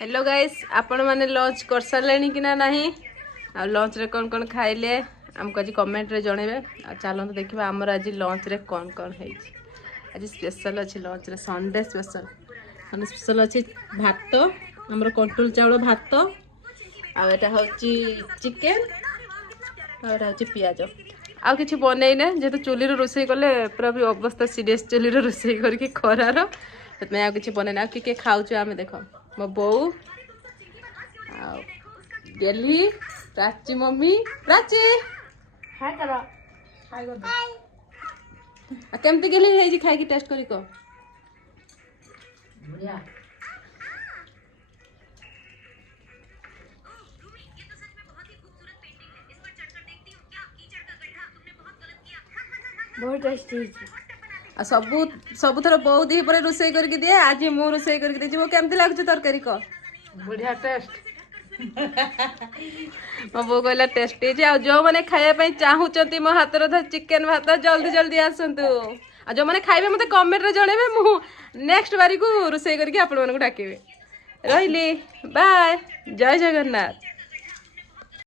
Hello guys आपण माने lunch कर सारे कि ना नहीं आ लंच रे कौन कौन खाइले हमको आज कमेंट रे जणेबे आ चलते देखिबा हमर आज लंच रे कौन कौन है आज स्पेशल अच्छी लंच रे संडे स्पेशल हम स्पेशल अच्छी भात हमर कंट्रोल चावल भात आ एटा होची चिकन आ एटा होची पियाज आ किछि बनै ने जेतु चुली रो रोसई कले पूरा भी अवस्था सीरियस चुली रो रोसई करके खरार मैं आ किछि बनै ना के खाउछु आमे देखो मो बो गेली प्राची मम्मी प्राची हाय करो हाय गो आ केमते गेली हे जी खाई की टेस्ट करी को बढ़िया बहुत टेस्टी आ सब थर बहुत दी पर रोसई करके दिए आज मु रोसई करके देछि वो केमते लागछ तरकारी को बढ़िया टेस्ट मो बो कहला टेस्टी जे आ जो माने खाया पई चाहूचंती मो हाथ रो चिकन भात जल्दी जल्दी आसंतु आ जो माने खाइबे मते कमेंट रे जणेबे मु नेक्स्ट बारी को रोसई करके आपण मानको डाकेबे रहिली बाय जय जगन्नाथ।